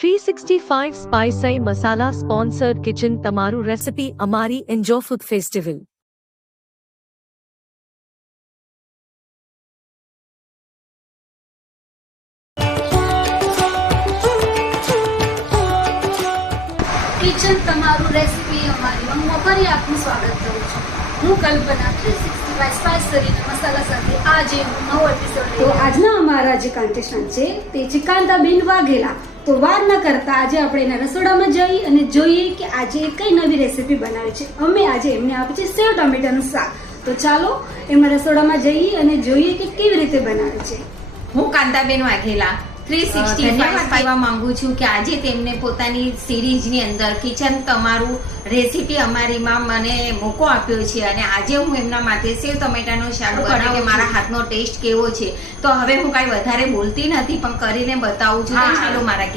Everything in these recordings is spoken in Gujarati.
365 સ્પાઇસી મસાલા સ્પોન્સર્ડ કિચન તમારું રેસિપી અમારી એન્જોય ફૂડ ફેસ્ટિવલ કિચન તમારું રેસિપી અમારી હું ફરી આપનું સ્વાગત કરું છું. હું કલ્પના 365 સ્પાઇસી મસાલા સાથે આજે હું નવો એપિસોડ તો આજના અમારા જે કન્ટેસ્ટન્ટ છે તે છે કાંતાબેન વાઘેલા. તો વાર ન કરતા આજે આપણે એના રસોડામાં જઈ અને જોઈએ કે આજે કઈ નવી રેસીપી બનાવી છે. અમે આજે એમને આપી છે સેવ ટમેટાનું શાક. તો ચાલો એમના રસોડામાં જઈએ અને જોઈએ કે કેવી રીતે બનાવે છે. હું કાંતાબેન વાઘેલા 365 કહેવા માંગુ છું કે આજે તેમને પોતાની સિરીઝની અંદર કિચન તમારું રેસીપી અમારીમાં મને મોકો આપ્યો છે અને આજે હું એમના માટે સેવ ટમેટાનું શાક બનાવું કે મારા હાથનો ટેસ્ટ કેવો છે. તો હવે હું કાંઈ વધારે બોલતી નથી પણ કરીને બતાવું છું. તો ચાલો મારા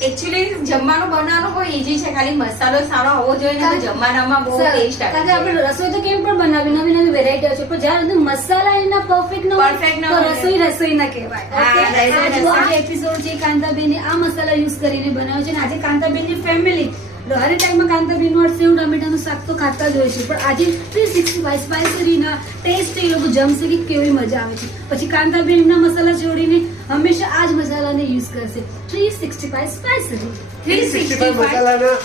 એકચ્યુઅલી જમવાનું બનાવવાનું બહુ ઈઝી છે, ખાલી મસાલો સારો હોવો જોઈએ ને તો જમવાનામાં બહુ ટેસ્ટ આવે. કારણ કે આપણે રસોઈ તો કેમ પણ બનાવી નવી નવી વેરાયટીઓ છે, પણ જ્યારે મસાલા એના પરફેક્ટ ન હોય તો રસોઈ ના કહેવાય. એપિસોડ છે કાંતાબેન આ મસાલા યુઝ કરીને બનાવ્યો છે અને આજે કાંતાબેનની ફેમિલી હરેક ટાઈમમાં કાંતાબેન નું સેવ ટમેટાનું શાક તો ખાતા જ હોય છે, પણ આજે 365 સ્પાઇસરીના ટેસ્ટ એ લોકો જમશે કે કેવી મજા આવે છે. પછી કાંતાબેન એમના મસાલા છોડીને હંમેશા આ જ મસાલાને યુઝ કરશે. 365 સ્પાઇસરી 365 મસાલાના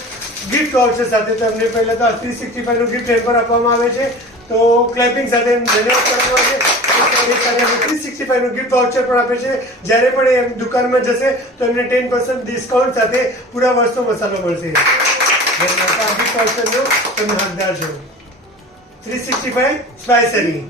ગિફ્ટ વાઉચર સાથે તમને પહેલા તો 365 નું ગિફ્ટ હેમ્પર આપવામાં આવે છે. તો ક્લેપિંગ સાથે ધન્યવાદ કરવો છે. 365 નું ગિફ્ટ વાઉચર પણ આપે છે. જ્યારે પણ એ દુકાનમાં જશે તો એમને 10% ડિસ્કાઉન્ટ સાથે પૂરા વર્ષનો મસાલો મળશે. આ ગિફ્ટ વાઉચરનો તમે હકદાર છો. 365 સ્પાઇસરી.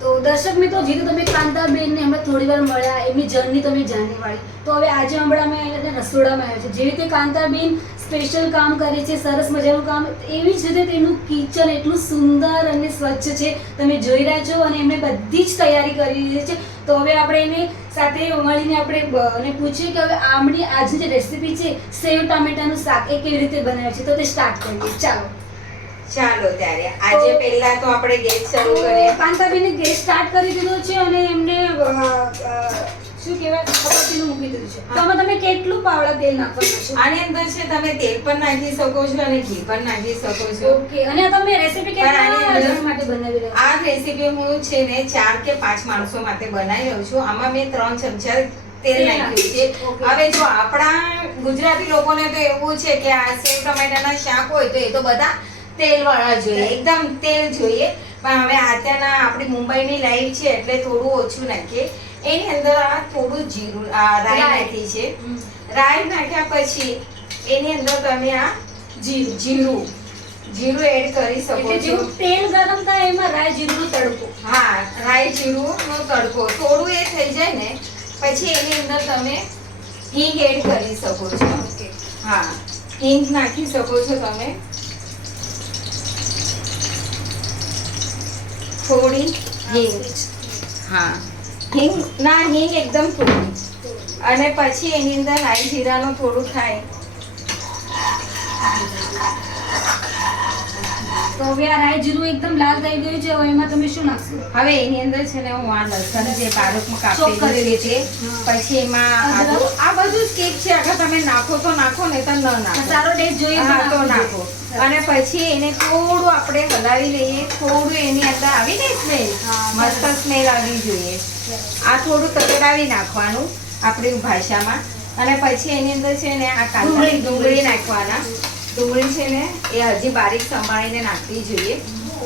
તો દર્શક મિત્રો, જે તો તમે કાંતાબેનને હમણાં થોડી વાર મળ્યા, એમની જર્ની તમે જાણી વાળી. તો હવે આજે હમણાં અમે અહીંયા રસોડામાં આવ્યા છે. જે રીતે કાંતાબેન સ્પેશિયલ કામ કરે છે, સરસ મજાનું કામ, એવી જ રીતે તેનું કિચન એટલું સુંદર અને સ્વચ્છ છે. તમે જોઈ રહ્યા છો અને એમણે બધી જ તૈયારી કરી લીધી છે. તો હવે આપણે એને સાથે મળીને આપણે પૂછીએ કે હવે આમની આજની જે રેસીપી છે સેવ ટામેટાનું શાક એ કેવી રીતે બનાવે છે. તો તે સ્ટાર્ટ કરીએ. ચાલો ત્યારે આજે પહેલા તો આપણે ગેસ શરૂ કરીએ. કાંતાબેને ગેસ સ્ટાર્ટ કરી દીધો છે અને એમને શું કહેવાય કપાટીનું મૂકી દીધું છે. તો આમાં તમે કેટલું પાવડા તેલ નાખવાનું છે? આની અંદર છે તમે તેલ પણ નાખી શકો છો અને ઘી પણ નાખી શકો છો. ઓકે. અને તમે રેસીપી કેટલા જણ માટે બનાવી રહ્યા છો? આ રેસીપી હું છે ને 4 કે 5 માણસો માટે બનાવી રહ્યો છું. આમાં મેં 3 ચમચા તેલ નાખ્યું છે. હવે જો આપણા ગુજરાતી લોકોને તો એવું છે કે આ સેવ ટમેટાના શાક હોય તો એ તો બધા તેલ વાળા જોઈએ, એકદમ તેલ જોઈએ. પણ હવે અત્યારના આપણી મુંબઈની લાઈવ છે એટલે થોડું ઓછું નાખીએ. એની અંદર આ થોડું જીરું રાઈ નાખી છે. રાઈ નાખ્યા પછી એની અંદર તમે આ જીરું એડ કરી શકો છો. તેલ ગરમ થાય એમાં રાઈ જીરુંનો તડકો. હા, રાઈ જીરુંનો તડકો થોડું એ થઈ જાય ને પછી એની અંદર તમે હિંગ એડ કરી શકો છો. હા, હિંગ નાખી શકો છો તમે. થોડી હિંગ. હા, હિંગ એકદમ થોડી. અને પછી એની અંદર રાઈ જીરાનું થોડું થાય. તો હવે આ રાઈ જીરું એકદમ લાલ થઈ ગયું છે. હવે એમાં તમે શું નાખશો? હવે એની અંદર છે ને હું આ લસણ જે બારીકમાં કાપેલી છે, પછી એમાં આદુ, આ બધું સ્કીપ છે. અગર તમે નાખો તો નાખો, નહીં તો ન નાખો. સારો ટેસ્ટ જોઈએ તો નાખો. અને પછી એને થોડું આપણે હલાવી લઈએ. થોડું એની અંદર આવી ને સ્મેલ, મસ્ત સ્મેલ આવવી જોઈએ. આ થોડું તતડાવી નાખવાનું આપણી ભાષામાં. અને પછી એની અંદર છે ને આ કાંદાની ડુંગળી નાખવાના. ડુંગળી છે ને એ હજી બારીક સંભાળીને નાખવી જોઈએ.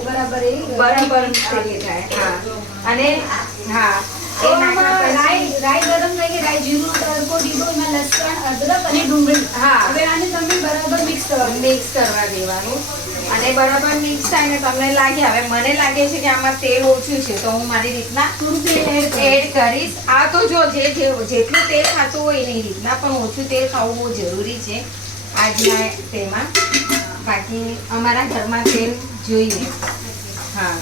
બરાબર થાય. હા, અને હા રાઈ ગરમ થઈ ગઈ, રાઈ જીરું તડકો દીધો, એમાં લસણ, અદરક અને ડુંગળી. હા, હવે આને તમે બરાબર મિક્સ કરવા દેવાનું. અને બરાબર મિક્સ થાય ને તમને લાગે, હવે મને લાગે છે કે આમાં તેલ ઓછું છે તો હું મારી રીતના થોડું તેલ એડ કરીશ. આ તો જો જેટલું તેલ ખાતું હોય એની રીતના, પણ ઓછું તેલ ખાવું બહુ જરૂરી છે આજના તેમાં. બાકી અમારા ઘરમાં તેલ જોઈએ. હા,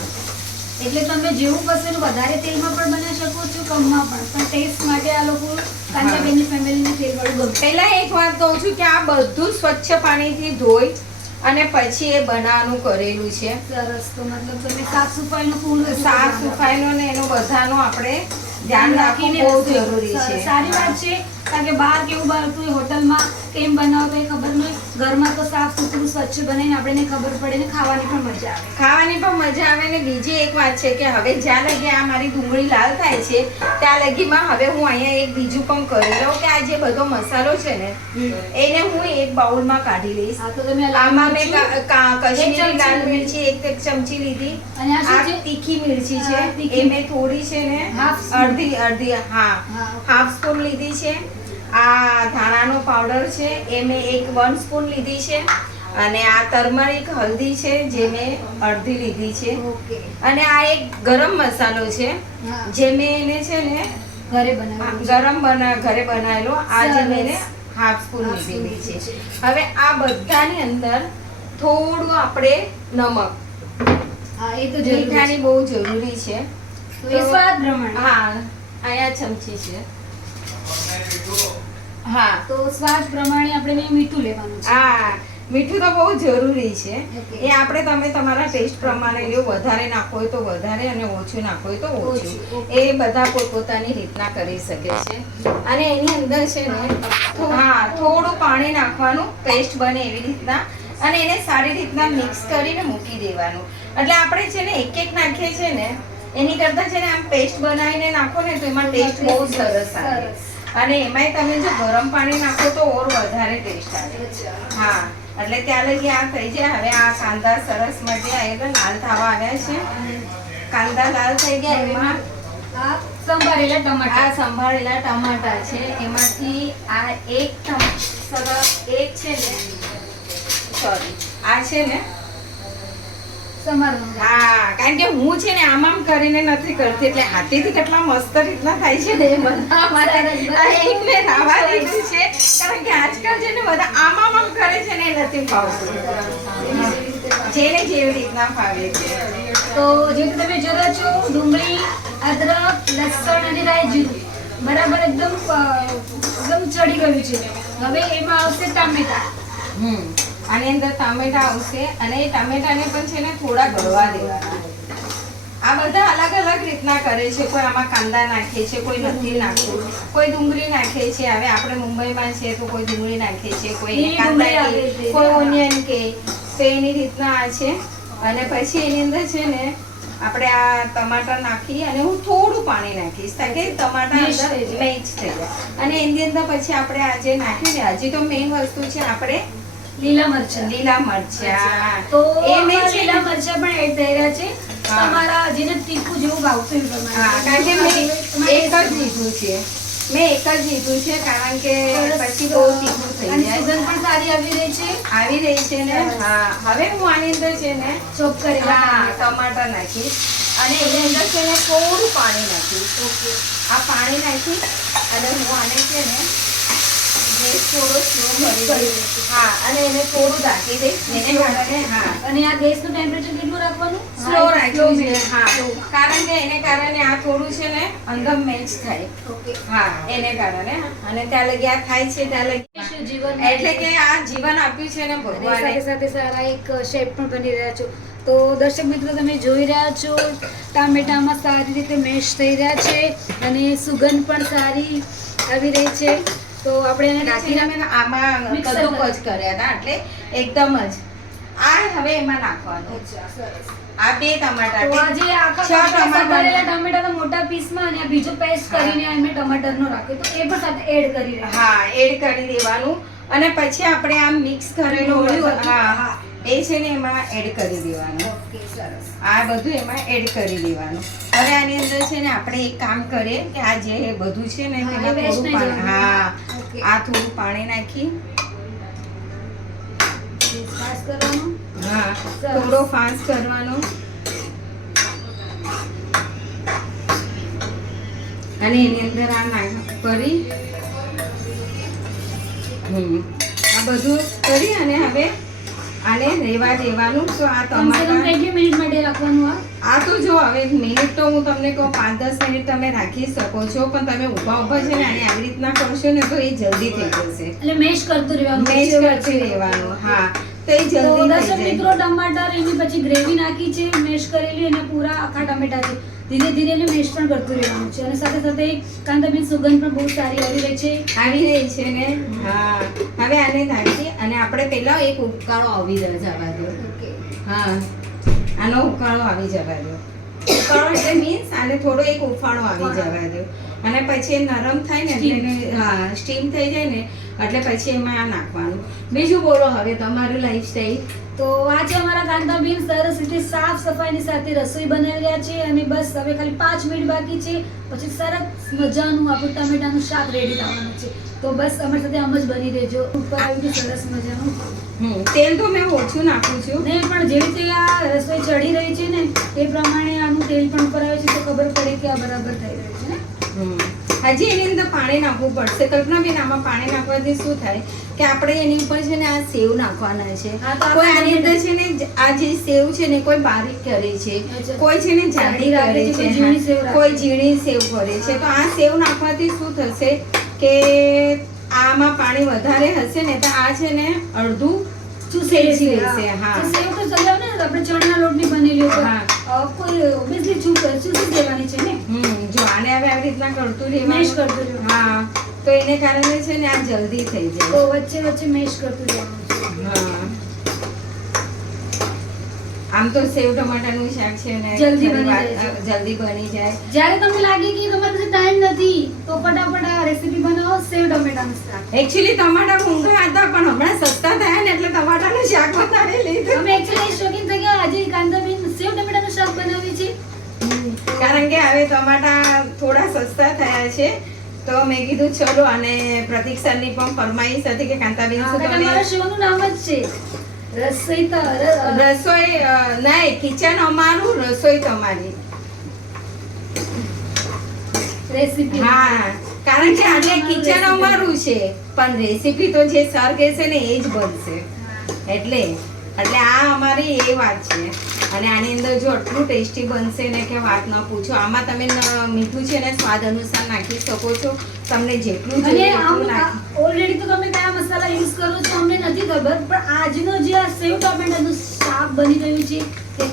એટલે તમે જેવું પસંદ વધારે તેલમાં પણ બનાવી શકો છો, કમમાં પણ ટેસ્ટ માટે આ લોકો કાંતાબેનની ફેમિલીને તેલ વાળું ગમે. પહેલા એક વાત કહું છું કે આ બધું સ્વચ્છ પાણીથી ધોઈ અને પછી એ બનાવવાનું કરેલું છે. સરસ. તો મતલબ તમે સાફ સફાઈનું પૂરું સાફ સફાઈનો ને એનો બધાનો આપણે ધ્યાન રાખવું બહુ જરૂરી છે. સારી વાત છે, કારણ કે બહાર કેવું બનતું હોય હોટલમાં કેમ બનાવતો એ ખબર ન હોય. ઘરમાં તો સાફ સુથરું સ્વચ્છ બનાવીને આપણને ખબર પડે ને ખાવાની પણ મજા આવે. ખાવાની પણ મજા આવે. ને બીજી એક વાત છે કે હવે જ્યાં લગી આ મારી ડુંગળી લાલ થાય છે ત્યાં લગીમાં હવે હું અહીંયા એક બીજું પણ કરી લઉં કે આ જે બધો મસાલો છે ને એને હું એક બાઉલમાં કાઢી લઈશ. હા, તો તમે આમાં મેં કશ્મીરી લાલ મિરચી એક ચમચી લીધી. અને આ શું આ છે? તીખી મિરચી છે હા, તીખી. એ મેં થોડી છે ને Half spoon. અડધી હા. હાફ સ્પૂન લીધી છે. આ ધાણાનો પાવડર છે એ મેં 1 સ્પૂન લીધી છે. અને આ ટર્મરિક હલ્દી છે જે મેં અડધી લીધી છે. ઓકે. અને આ એક ગરમ મસાલો છે હા. જે મેં એને છે ને ઘરે બનાવ્યું છે. ઘરે બનાવેલો આ જે સરસ. મેં હાફ સ્પૂન Half spoon લીધેલી છે. લીધી હવે આ બધાની અંદર થોડું આપણે નમક, હા, એ તો જરૂરી મીઠાની છે. બહુ જરૂરી છે. તો એ સ્વાદ પ્રમાણે. હા, અહીંયા ચમચી છે. હા, તો સ્વાદ પ્રમાણે આપણે મીઠું લેવાનું છે. હા, મીઠું તો બહુ જરૂરી છે. Okay. એ આપણે તમે તમારા ટેસ્ટ પ્રમાણે લ્યો. વધારે નાખવું હોય તો વધારે અને ઓછું નાખવું હોય તો ઓછું. ઓછું, okay. એ બધા પોતપોતાની રીતના કરી શકે છે. અને એની અંદર છે ને થોડું પાણી નાખવાનું, પેસ્ટ બને એવી રીતના. અને એને સારી રીતના મિક્સ કરીને મૂકી દેવાનું. એટલે આપણે છે ને એક નાખીએ છે ને એની કરતાં છે ને આમ પેસ્ટ બનાવીને નાખો ને તો એમાં ટેસ્ટ બહુ સરસ આવે. અને એમાંય તમે જો ગરમ પાણી નાખો તો ઓર વધારે ટેસ્ટ આવે. હા, એટલે ત્યાં લગી આ થઈ જાય. હવે આ કાંદા સરસ મજા એટલે લાલ થવા આવ્યા છે. કાંદા લાલ થઈ ગયા. એમાં આ સંભાળેલા ટમાટર. આ સંભાળેલા ટમાટા છે એમાંથી આ એક છે ને સોરી આ છે ને સમારવાનું. હા, કારણ કે હું છે ને આમ કરીને નથી કરતી એટલે હાથેથી કેટલા મસ્ત રીતના થાય છે ને એ બધા માટે આ એક મેં રાવા દીધું છે. કારણ કે આજકાલ છે ને બધા આમ કરે છે ને એ નથી ફાવતું. જેને જેવી રીતના ફાવે છે. તો જે રીતે તમે જોયા છો ડુંગળી, અદરક, લસણ અને રાઈ જીરું બરાબર એકદમ ચડી ગયું છે. હવે એમાં આવશે ટામેટા. આની અંદર ટામેટા આવશે અને એ ટામેટાને પણ છે ને થોડા ગળવા દેવાના. આ બધા અલગ અલગ રીતના કરે છે. કોઈ આમાં કાંદા નાખે છે, કોઈ નથી નાખતું, કોઈ ડુંગળી નાખે છે. હવે આપણે મુંબઈમાં છે તો કોઈ ડુંગળી નાખે છે, કોઈ કાંદા કે, કોઈ ઓનિયન કે. તો એની રીતના આ છે. અને પછી એની અંદર છે ને આપણે આ ટમાટર નાખી અને હું થોડું પાણી નાખીશ તાકે ટમાટર અંદર મેચ થઈ જાય. અને એની અંદર પછી આપણે આ જે નાખ્યું ને હજી તો મેઇન વસ્તુ છે આપણે લીલા મરચાં. તો એ મેં લીલા મરચાં પણ એડ થઈ રહ્યા છે. તમારા જેને તીખું જેવું ભાવતું એ પ્રમાણે. કારણ કે મેં એક જ લીધું છે કારણ કે પછી બહુ તીખું થઈ અને જાય. સુગંધ પણ સારી આવી રહી છે. ને હા, હવે હું આની અંદર છે ને ચોપ કરેલા ટમાટર નાખીશ અને એની અંદર છે ને થોડું પાણી નાખીશ. આ પાણી નાખી અને હું આને છે ને ગેસ થોડો સ્લો કરી દઈશ. હા, અને એને થોડું ઢાંકી દઈશ. એને કારણે અને આ ગેસનું ટેમ્પરેચર કેટલું રાખવાનું? સ્લો રાખ્યું છે. હા, કારણ કે એને કારણે આ થોડું છે ને અંદર મેચ થાય. ઓકે. હા, એને કારણે. અને ત્યાં લગી આ થાય છે ત્યાં લગી જીવન એટલે કે આ જીવન આપ્યું છે ને અને ભગવાને. સાથે સાથે સારા એક શેપ પણ બની રહ્યા છો. તો દર્શક મિત્રો તમે જોઈ રહ્યા છો ટામેટામાં સારી રીતે મેશ થઈ રહ્યા છે અને સુગંધ પણ સારી આવી રહી છે. તો આપણે એને નાખીને નાખીને મેં આમાં કદુકસ કર્યા હતા એટલે એકદમ જ આ હવે એમાં નાખવાનું. આ 2 ટમાટા તો આ જે આખા 6 ટમાટા સમારેલા ટામેટા તો મોટા પીસમાં અને આ બીજો પેસ્ટ કરીને અમે ટમાટરનો રાખ્યો તો એ પણ સાથે એડ કરી રહ્યા. હા, એડ કરી દેવાનું. અને પછી આપણે આ મિક્સ કરેલું ઢોળ્યું હતું. હા, એ છે ને એમાં એડ કરી દેવાનું. ઓકે, સરસ. આ બધું એમાં એડ કરી દેવાનું. હવે આની અંદર છે ને આપણે એક કામ કરીએ કે આ જે બધું છે ને હા, તેમાં એ waste થોડું નહીં પાણી જવાનું. ઓકે. આ થોડું પાણી નાખી ખાસ કરવાનું. થોડો ફાસ્ટ કરવાનો. અને એની અંદર આ કરી આ બધું કરી અને હવે આને રેવા દેવાનું. તો આ કમ સે કમ ટમાટા કેટલી મિનિટ માટે રાખવાનું આ? આ તો જો હવે મિનિટ તો હું તમને કહું 5-10 મિનિટ તમે રાખી શકો છો. પણ તમે ઊભા છે ને આને આવી રીતના કરશો ને તો એ જલ્દી થઈ જશે. એટલે મેશ કરતું રહેવાનું. મેશ કરતી રહેવાનું. હા, તો એ તો જલ્દી દર્શક થઈ જાય. મિત્રો ટમાટર એની પછી ગ્રેવી નાખી છે મેશ કરેલી અને પૂરા આખા ટમેટા છે ધીરે ધીરે એને મેશ પણ કરતું રહેવાનું છે અને સાથે સાથે કાંદા બીન સુગંધ પણ બહુ સારી આવી રહી છે. આવી રહી છે ને. હા, હવે આને ઢાંકી અને આપણે પહેલા એક ઉકાળો આવી જવા દો. હા, આનો ઉકાળો આવી જવા દો. ઉકાળો એટલે મીન્સ આને થોડો એક ઉફાળો આવી જવા દો અને પછી એ નરમ થાય ને એટલે એને- હા, સ્ટીમ થઈ જાય ને એટલે પછી એમાં આ નાખવાનું. બીજું બોલો હવે તમારું લાઈફસ્ટાઈલ. તો આ છે અમારા કાંદા બીન સરસ રીતે સાફ સફાઈની સાથે રસોઈ બનાવી રહ્યા છે અને બસ હવે ખાલી 5 મિનિટ બાકી છે પછી સરસ મજાનું આપણું ટમેટાનું શાક રેડી થવાનું છે. તો બસ અમારી સાથે આમ જ બની રહેજો. ઉપર આવી ગયું સરસ મજાનું. તેલ તો મેં ઓછું નાખું છું. ને પણ જેવી રીતે આ રસોઈ ચડી રહી છે ને એ પ્રમાણે આનું તેલ પણ ઉપર આવે છે તો ખબર પડે કે આ બરાબર થઈ રહ્યું છે ને. હજી એની અંદર પાણી નાખવું પડશે. કલ્પનાબેન, આમાં પાણી નાખવાથી શું થાય કે આપણે એની ઉપર છે ને આ સેવ નાખવાના છે. હા, તો કોઈ આપણે આની અંદર છે ને આ જે સેવ છે ને કોઈ બારીક કરે છે, અચ્છા. કોઈ છે ને જાડી કરે કોઈ છે, ઝીણી સેવ હા, રાખે. કોઈ ઝીણી સેવ કરે છે. તો આ સેવ નાખવાથી શું થશે કે આમાં પાણી વધારે હશે ને તો આ છે ને અડધું ચૂસી લેશે. હા. તો સેવ તો ચલાવ ને આપણે ચણાના લોટની બનેલી ઉપર હા. કોઈ ઓબ્વિયસલી ચૂસી દેવાની છે ને. જો આને હવે આવી રીતના કરતું મેશ રહેવાનું. કરતું રહેવાનું. હા, તો એને કારણે છે ને આ જલ્દી થઈ તો જાય. વચ્ચે વચ્ચે મેશ કરતું રહેવાનું છે. હા. આમ તો સેવ ટમાટાનું શાક છે ને જલ્દી ઘણી બની વાર, જાય છે. જલ્દી બની જાય. જ્યારે તમને લાગે કે તમારી પાસે ટાઈમ નથી તો ફટાફટ આ રેસીપી બનાવો સેવ ટમેટાનું શાક. એકચ્યુઅલી ટમાટા મોંઘા હતા પણ હમણાં સસ્તા થયા ને એટલે ટમાટાનું શાક બનાવી લીધું. અમે એકચ્યુઅલી શોખીન થઈ ગયા આજે કાંદા બીન સેવ ટમેટાનું શાક બનાવી છે. કારણ કે હવે ટમાટા થોડા સસ્તા થયા છે તો મેં કીધું ચલો. અને પ્રતીક સરની પણ ફરમાઈશ હતી કે કાંતાબેન શું કારણ કે તમે અમારા શોનું નામ જ છે રસોઈ રસોઈ નહીં, કિચન અમારું, રસોઈ તમારી. રેસીપી. હા, કારણ કે આજે કિચન અમારું છે પણ રેસીપી તો જે સર કહેશે ને એ જ બનશે. એટલે આ અમારી એ વાત છે. અને આની અંદર જો આટલું ટેસ્ટી બનશે ને કે વાત ન પૂછો. આમાં તમે મીઠું છે ને સ્વાદ અનુસાર નાખી શકો છો. તમને જેટલું અને જોઈએ આમ એટલું નાખી. ઓલરેડી તો તમે કયા મસાલા યુઝ કરો છો અમને નથી ખબર પણ આજનો જે આ સેવ ટમેટાનું શાક બની રહ્યું છે તે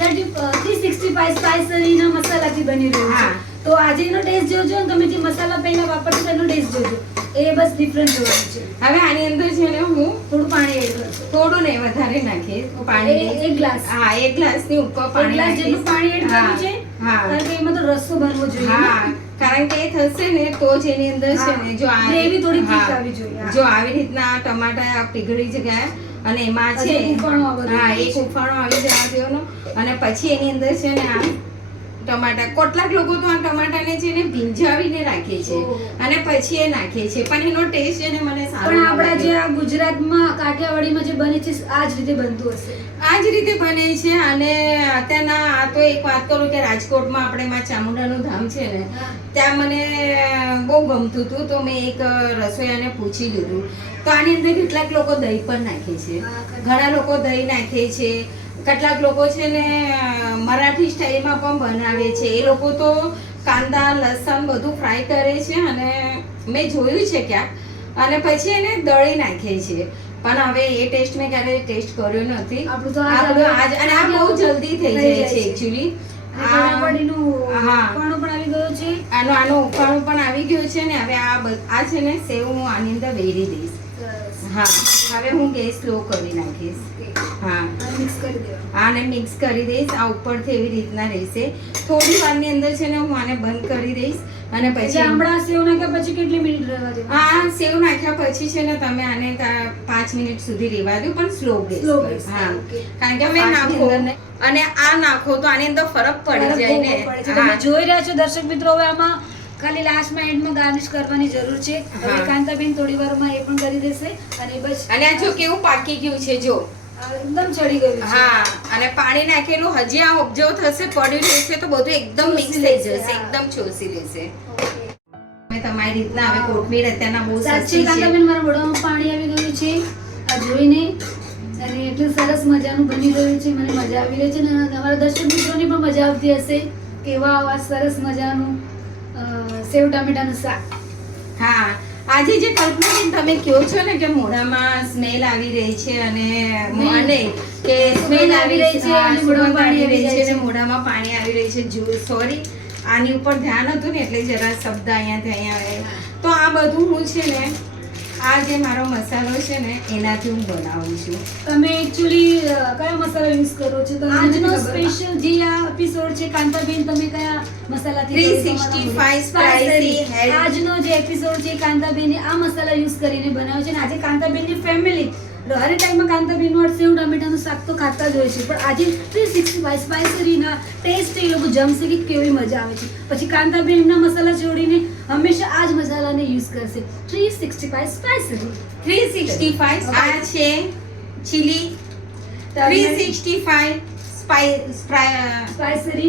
365 સ્પાઇસરીના મસાલાથી બની રહ્યું છે. હા. તો આજે એનો ટેસ્ટ જોજો અને તમે જે મસાલા પહેલા વાપરશો તેનો ટેસ્ટ જોજો. એ બસ ડિફરન્ટ જોવાનું છે. હવે આની અંદર છે ને હું થોડું પાણી એડ કરશો. થોડું ને વધારે નાખીશ પાણી. એક ગ્લાસ. હા, એક ગ્લાસની ઉપર પાણી ગ્લાસ જેટલું પાણી એડ હા, કર્યું છે હા. કારણ કે એમાં તો રસો બનવો જોઈએ ને. હા, કારણ કે એ થશે ને તો જ એની અંદર છે ને જો આ ગ્રેવી થોડી thick હા, આવી જોઈએ. હા. જો આવી રીતના ટમાટા પીગળી જ ગયા અને એમાં છે હજી ઉફાણો આવવા હા, દેવાનો એક છે. ઉફાણો આવી જવા દેવાનો અને પછી એની અંદર છે ને આ ટમાટા, કેટલાક લોકો તો આ ટમાટાને છે ને ભીંજાવીને રાખે છે ઓહો. અને પછી એ નાખે છે પણ એનો ટેસ્ટ છે ને મને સારો પણ ન આપણા લાગે. જે આ ગુજરાતમાં કાઠિયાવાડીમાં જે બને છે આ જ રીતે બનતું હશે. આ જ રીતે બને છે. અને અત્યારના આ તો એક વાત કરું કે રાજકોટમાં આપણે માં ચામુંડાનું ધામ છે ને ત્યાં મને બહુ ગમતું હતું તો મેં એક રસોઈયાને પૂછી લીધું તો આની અંદર કેટલાક લોકો દહીં પણ નાખે છે. ઘણા લોકો દહીં નાખે છે. કેટલાક લોકો છે ને મરાઠી સ્ટાઇલમાં પણ બનાવે છે. એ લોકો તો કાંદા લસણ બધું ફ્રાય કરે છે અને મેં જોયું છે ક્યાંક અને પછી એને દળી નાખે છે. પણ હવે એ ટેસ્ટ મેં ક્યારેય ટેસ્ટ કર્યો નથી. આપણું તો આપણું આજ અને આ બહુ જલ્દી થઈ જાય છે એકચ્યુઅલી. કાઠિયાવાડીનું હા. ઉફાણું પણ આવી ગયો છે. આનો ઉફાળો પણ આવી ગયો છે ને. હવે આ છે ને સેવ હું આની અંદર વેરી દઈશ. હા, હવે હું ગેસ સ્લો કરી નાખીશ. હા, મિક્સ કરી દેવાનું. આને મિક્સ કરી દઈશ. આ ઉપરથી એવી રીતના રહેશે. થોડી વારની અંદર છે ને હું આને બંધ કરી દઈશ અને એટલે પછી હમણાં સેવ નાખ્યા પછી કેટલી મિનિટ રહેવા દેવાનું? આ સેવ નાખ્યા પછી છે ને તમે આને 5 મિનિટ સુધી રહેવા દો પણ સ્લો ગેસ Slow પર. gas, હા, okay. કારણ કે અમે નાખો અને આ નાખો તો આની અંદર ફરક પડી જાય ને. બહુ પડે છે. હા. તમે જોઈ રહ્યા છો દર્શક મિત્રો હવે આમાં ખાલી લાસ્ટમાં એન્ડમાં ગાર્નિશ કરવાની જરૂર છે. હવે હા. કાંતાબેન થોડી વારમાં એ પણ કરી દેશે અને બસ અને આ જો કેવું પાકી ગયું છે જો. એકદમ ચડી ગયું છે. હા, અને પાણી નાખેલું હજી આ ઓબ્ઝર્વ થશે, પડ્યું રહેશે તો બધું એકદમ મિક્સ થઈ જશે, હા. એકદમ ચોસી રહેશે. Okay. તમે તમારી રીતના હવે કોથમીર અત્યારના બહુ સાચી સસ્તી છે. કાંતાબેન મારા મોઢામાં પાણી આવી ગયું છે આ જોઈને અને એટલું સરસ મજાનું બની રહ્યું છે. મને મજા આવી રહી છે અને અમારા દર્શક મિત્રોને પણ મજા આવતી હશે કેવા આવા સરસ મજાનું સેવ ટામેટાનું શાક. હા, આજે જે કલ્પનાબેન તમે કહો છો ને કે મોઢામાં સ્મેલ આવી રહી છે અને કે સ્મેલ આવી રહી છે અને મોઢામાં પાણી આવી રહી છે અને મોઢામાં પાણી આવી રહી છે સોરી આની ઉપર ધ્યાન હતું ને એટલે જરા શબ્દ અહીંયાથી અહીંયા આવે તો આ બધું હું છે ને આ જે મારો મસાલો છે ને એનાથી હું બનાવું છું. તમે એકચ્યુઅલી કયો મસાલો યુઝ કરો છો? તો આજનો સ્પેશિયલ જે આ એપિસોડ છે કાંતાબેન, તમે કયા મસાલાથી 365 સ્પાઇસી હેલ્થ. આજનો જે એપિસોડ છે કાંતાબેને આ મસાલા યુઝ કરીને બનાવ્યો છે અને આજે કાંતાબેનની ફેમિલી હર ટાઈમમાં કાંતાબેનનું સેવ ટામેટાનું શાક તો ખાતા જ હોય છે, પણ આજે 365 સ્પાઇસરીના ટેસ્ટ એ લોકો જમશે કે કેવી મજા આવે છે. પછી કાંતાબેન એમના મસાલા છોડીને હંમેશા આ જ મસાલાને યુઝ કરશે. 365 સ્પાઇસરી 365 આ છે ચીલી 365 સ્પાઇસરી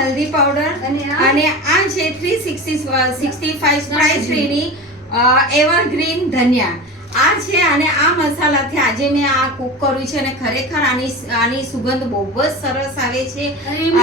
હલ્દી પાવડર અને આ છે 365 સ્પાઇસરીની એવરગ્રીન ધનિયા. આ છે અને આ મસાલાથી આજે મેં આ કુક કર્યું છે અને ખરેખર આની સુગંધ બહુ જ સરસ આવે છે.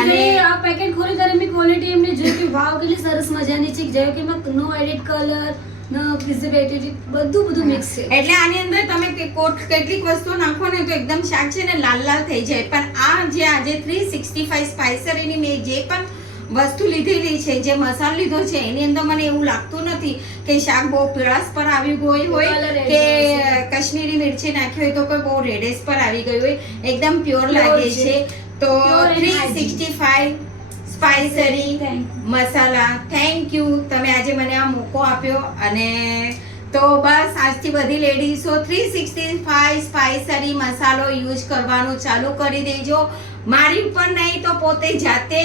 અને આ પેકેટ ખોલી ત્યારે મેં ક્વોલિટી એમને જોઈ કે વાવ કેટલી સરસ મજાની છે, જેવું કે એમાં નો એડિડ કલર નો પ્રિઝર્વેટિવ બધું મિક્સ છે. એટલે આની અંદર તમે કેટલીક વસ્તુ નાખો ને તો એકદમ શાક છે ને લાલ લાલ થઈ જાય. પણ આ જે આજે 365 સ્પાઇસરીની મેં જે પણ વસ્તુ લીધેલી છે, જે મસાલો લીધો છે એની અંદર મને એવું લાગતું નથી કે શાક બહુ પીળાશ પર આવી ગયું હોય કે કાશ્મીરી મિરચી નાખી હોય તો કોઈ બહુ રેડેશ પર આવી ગયું હોય. એકદમ પ્યોર લાગે છે. તો 365 સ્પાઇસરી મસાલા, થેન્ક યુ, તમે આજે મને આ મોકો આપ્યો. અને તો બસ આજથી બધી લેડીઝો 365 સ્પાઇસરી મસાલો યુઝ કરવાનું ચાલુ કરી દેજો. મારી ઉપર નહીં તો પોતે જાતે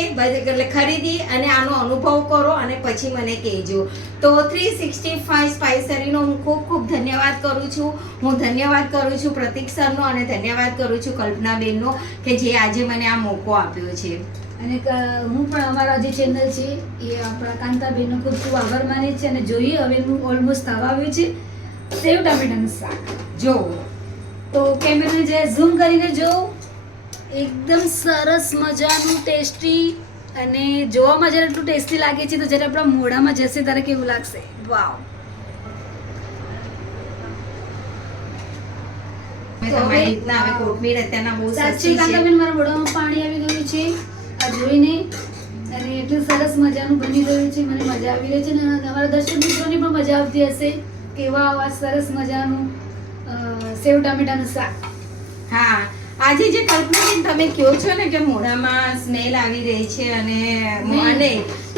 ખરીદી અને આનો અનુભવ કરો અને પછી મને કહેજો. તો 365 સ્પાઇસરીનો હું ખૂબ ખૂબ ધન્યવાદ કરું છું. હું ધન્યવાદ કરું છું પ્રતીક સરનો અને ધન્યવાદ કરું છું કલ્પનાબેનનો કે જે આજે મને આ મોકો આપ્યો છે. અને હું પણ અમારા જે ચેનલ છે એ આપણા કાંતાબેનનો ખૂબ ખૂબ આભાર માને છે. અને જોઈએ હવે હું ઓલમોસ્ટ થવા આવ્યું છે સેવ ટામેટાનું શાક. જો તો કેમેરાને જે ઝૂમ કરીને જો એકદમ સરસ મજાનું ટેસ્ટી અને જોવામાં જ્યારે એટલું ટેસ્ટી લાગે છે તો જ્યારે આપણા મોઢામાં જશે ત્યારે કેવું લાગશે, વાવ. તમારી રીતના હવે કોથમીર અત્યારના બહુ સાચી સસ્તી છે. કાંતાબેન મારા મોઢામાં પાણી આવી ગયું છે આ જોઈને. અને એટલું સરસ મજાનું બની ગયું છે, મને મજા આવી રહી છે અને અમારા દર્શક મિત્રોને પણ મજા આવતી હશે કેવા આવા સરસ મજાનું સેવ ટામેટાનું શાક. હા, આજે જે કલ્પનાબેન તમે કહો છો ને કે મોઢામાં સ્મેલ આવી રહી છે અને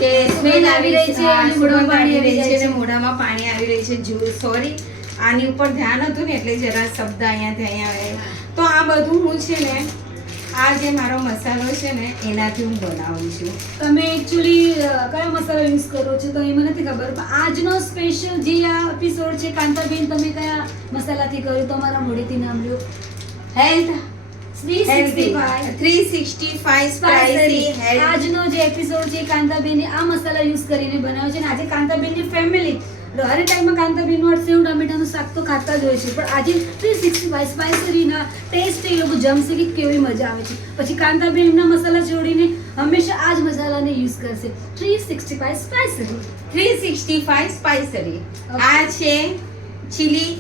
કે સ્મેલ આવી રહી છે અને મોઢામાં પાણી આવી રહી છે અને મોઢામાં પાણી આવી રહી છે સોરી આની ઉપર ધ્યાન હતું ને એટલે જરા શબ્દ અહીંયાથી અહીંયા આવે. તો આ બધું હું છે ને આ જે મારો મસાલો છે ને એનાથી હું બનાવું છું. તમે એકચ્યુઅલી કયો મસાલો યુઝ કરો છો તો એ મને નથી ખબર, પણ આજનો સ્પેશિયલ જે આ એપિસોડ છે કાંતાબેન, તમે કયા મસાલાથી કર્યું તમારા મોઢેથી નામ લ્યો? Health 365 spicy health. આજનો જે એપિસોડ છે કાંતાબેને આ મસાલા યુઝ કરીને બનાવ્યો છે અને આજે કાંતાબેનની ફેમિલી હર ટાઈમમાં કાંતાબેનનું સેવ ટામેટાનું શાક તો ખાતા જ હોય છે, પણ આજે 365 સ્પાઇસરીના ટેસ્ટ એ લોકો જમશે કે કેવી મજા આવે છે. પછી કાંતાબેન એમના મસાલા છોડીને હંમેશા આ જ મસાલાને યુઝ કરશે. 365 સ્પાઇસરી 365 સ્પાઇસરી. આ છે ચીલી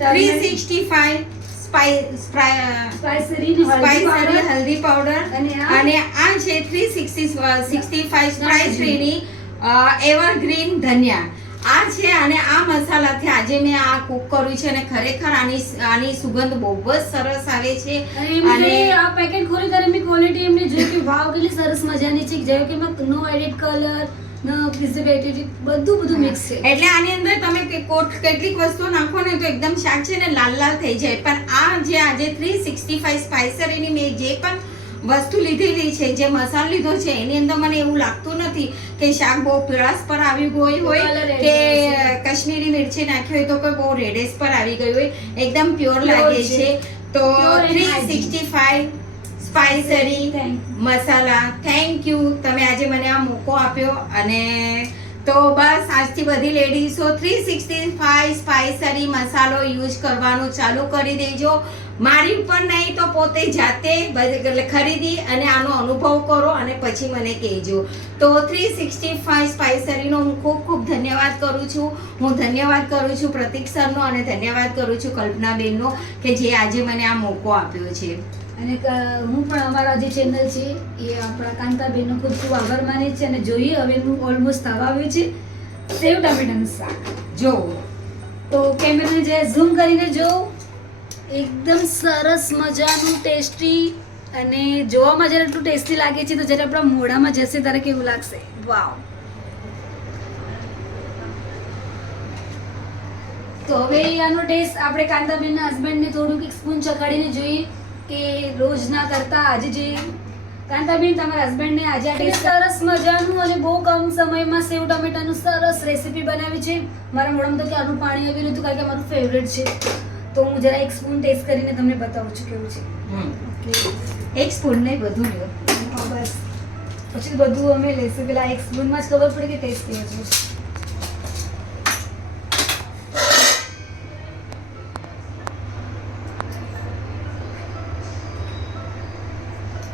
365 સ્પાઇસરી હલ્દી પાવડર અને આ છે 365 સ્પાઇસરીની એવરગ્રીન ધનિયા. આ છે અને આ મસાલાથી આજે મેં આ કુક કર્યું છે અને ખરેખર આની સુગંધ બહુ જ સરસ આવે છે. અને આ પેકેટ ખોલી ત્યારે મેં ક્વોલિટી એમને જોઈ કે વાવ કેટલી સરસ મજાની છે, જેવું કે એમાં નો એડિડ કલર નો પ્રિઝર્વેટિવ બધું મિક્સ છે. એટલે આની અંદર તમે કેટલીક વસ્તુ નાખો ને તો એકદમ શાક છે ને લાલ લાલ થઈ જાય. પણ આ જે આજે 365 સ્પાઇસરીની મેં જે પણ વસ્તુ લીધેલી છે, જે મસાલો લીધો છે એની અંદર મને એવું લાગતું નથી કે શાક બહુ પીળાશ પર આવી ગયું હોય કે કાશ્મીરી મિરચી નાખી હોય તો કોઈ બહુ રેડેશ પર આવી ગયું હોય. એકદમ પ્યોર લાગે છે. તો 365 સ્પાઇસરી મસાલા, થેન્ક યુ, તમે આજે મને આ મોકો આપ્યો. અને તો બસ આજથી બધી લેડીઝો 365 સ્પાઇસરી મસાલો યુઝ કરવાનું ચાલુ કરી દેજો. મારી ઉપર નહીં તો પોતે જાતે ખરીદી અને આનો અનુભવ કરો અને પછી મને કહેજો. તો 365 સ્પાઇસરીનો હું ખૂબ ખૂબ ધન્યવાદ કરું છું. હું ધન્યવાદ કરું છું પ્રતીક સરનો અને ધન્યવાદ કરું છું કલ્પનાબેનનો કે જે આજે મને આ મોકો આપ્યો છે. અને હું પણ અમારા જે ચેનલ છે એ આપણા કાંતાબેનનો ખૂબ ખૂબ આભાર માની છે. અને જોઈએ હવે એનું ઓલમોસ્ટ થવા આવ્યું છે સેવ ટામેટાનું શાક. જો તો કેમેરાને જે ઝૂમ કરીને જો એકદમ સરસ મજાનું ટેસ્ટી, અને જોવામાં જ્યારે એટલું ટેસ્ટી લાગે છે તો જ્યારે આપણા મોઢામાં જશે ત્યારે કેવું લાગશે, વાવ. તો હવે આનો ટેસ્ટ આપણે કાંતાબેનના હસબન્ડને થોડુંક એક સ્પૂન ચખાડીને જોઈએ કે રોજ ના કરતા આજે જે કાંતાબેન તમારા હસબન્ડને આજે આ ટેસ્ટ સરસ મજાનું અને બહુ કમ સમયમાં સેવ ટમેટાનું સરસ રેસીપી બનાવી છે. મારા મોઢામાં તો ક્યારનું પાણી આવી રહ્યું હતું કારણ કે મારું ફેવરેટ છે. તો હું જરા એક સ્પૂન ટેસ્ટ કરીને તમને બતાવું છું કેવું છે. એક સ્પૂન નહીં બધું લ્યો. બસ પછી બધું અમે લેશું, પેલા એક સ્પૂનમાં જ ખબર પડે કે ટેસ્ટ કેવો છે.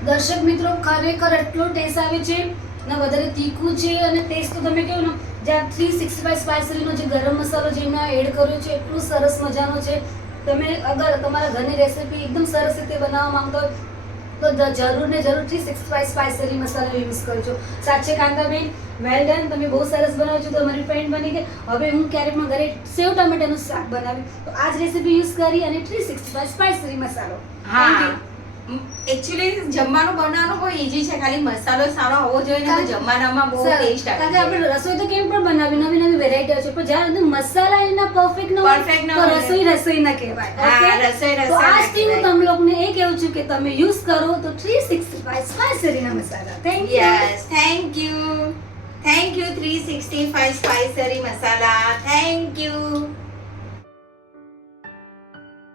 દર્શક મિત્રો ખરેખર એટલો ટેસ્ટ આવે છે ને, વધારે તીખું છે અને ટેસ્ટ તો તમે કહો ને જ્યાં 365 સ્પાઇસરીનો જે ગરમ મસાલો જે એમાં એડ કર્યો છે એટલું સરસ મજાનો છે. તમે અગર તમારા ઘરની રેસીપી એકદમ સરસ રીતે બનાવવા માંગતો હોય તો જરૂર ને જરૂર 365 સ્પાઇસરી મસાલો યુઝ કરજો. સાચે કાંતાબેન વેલ ડન, તમે બહુ સરસ બનાવો છો. તમારી ફ્રેન્ડ બની ગઈ. હવે હું ક્યારેક પણ ઘરે સેવ ટામેટાનું શાક બનાવી તો આ જ રેસીપી યુઝ કરી અને 365 સ્પાઇસરી મસાલો. હા, એકચ્યુઅલી જમવાનું બનાવવાનું બહુ ઈઝી છે, ખાલી મસાલો સારો હોવો જોઈએ ને તો જમવાનામાં બહુ ટેસ્ટ આવે. કારણ કે આપણે રસોઈ તો કેમ પણ બનાવી નવી નવી વેરાયટીઓ છે, પણ જ્યારે અંદર મસાલા એના પરફેક્ટ ન Perfect ન હોય તો હોય. રસોઈ ના કહેવાય. હા, Okay? રસોઈ તો ના આજથી હું કહેવાય. તમને લોકોને એ કહું છું કે તમે યુઝ કરો તો 365 સ્પાઇસરીના મસાલા. Thank you. Yes, thank you. Thank you 365 Spicery મસાલા. Thank you.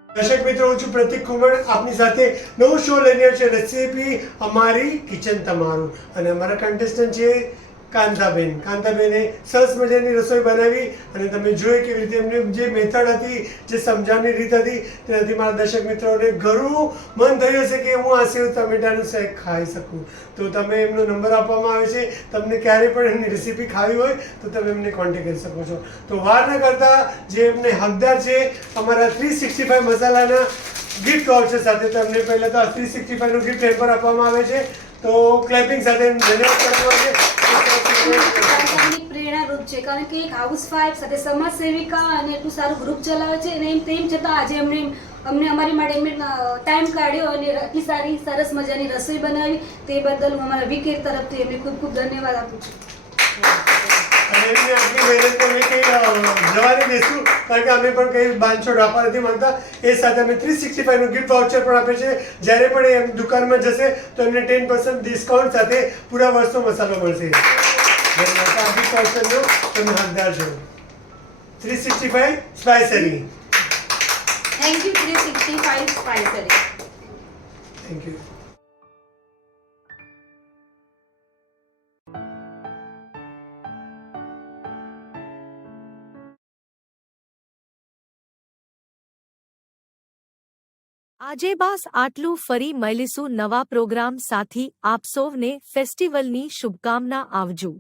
દર્શક મિત્રો, હું છું પ્રતીક કુમાર, આપની સાથે નવો શો લઈને આવ્યો છે, રેસીપી અમારી કિચન તમારું. અને અમારા કન્ટેસ્ટન્ટ છે કાંતાબેન. કાંતાબેને સરસ મજાની રસોઈ બનાવી અને તમે જોઈ કેવી રીતે એમને જે મેથડ હતી, જે સમજાવવાની રીત હતી, તેનાથી મારા દર્શક મિત્રોને ઘણું મન થયું હશે કે હું આ સેવ ટમેટાનું શેક ખાઈ શકું. તો તમે એમનો નંબર આપવામાં આવે છે, તમને ક્યારે પણ એમની રેસીપી ખાવી હોય તો તમે એમને કોન્ટેક્ટ કરી શકો છો. તો વાર ન કરતા જે એમને હકદાર છે અમારા 365 મસાલાના ગિફ્ટ વાઉચર સાથે, તમને પહેલાં તો આ 365 નું ગિફ્ટ હેમ્પર આપવામાં આવે છે. તો ક્લેપિંગ સાથે ધન્યવાદ કરવામાં આવે છે. કાંતાબેનની પ્રેરણારૂપ છે કારણ કે એક હાઉસવાઇફ સાથે સમાજ સેવિકા અને એટલું સારું ગ્રુપ ચલાવે છે, અને તેમ છતાં આજે અમને અમારી માટે એમને ટાઈમ કાઢ્યો અને એટલી સારી સરસ મજાની રસોઈ બનાવી. તે બદલ હું અમારા વિકેર તરફથી એમને ખૂબ ખૂબ ધન્યવાદ આપું છું. અને એમની આટલી મહેનત અમે કંઈ જવા નહીં દઈશું, કારણ કે અમે પણ કંઈ બાંધછોડ આપવા નથી માંગતા. એ સાથે અમે 365 નું ગિફ્ટ વાઉચર પણ આપે છે. જ્યારે પણ એ દુકાનમાં જશે તો એમને 10% ડિસ્કાઉન્ટ સાથે પૂરા વર્ષનો મસાલો મળશે. આ ગિફ્ટ વાઉચરનો તમે હકદાર છો. 365 Spicery. Thank you 365 Spicery. Thank you. આજે બસ આટલું. ફરી મળીશું નવા પ્રોગ્રામ સાથી. આપ સૌને ફેસ્ટિવલની શુભકામના. આવજો.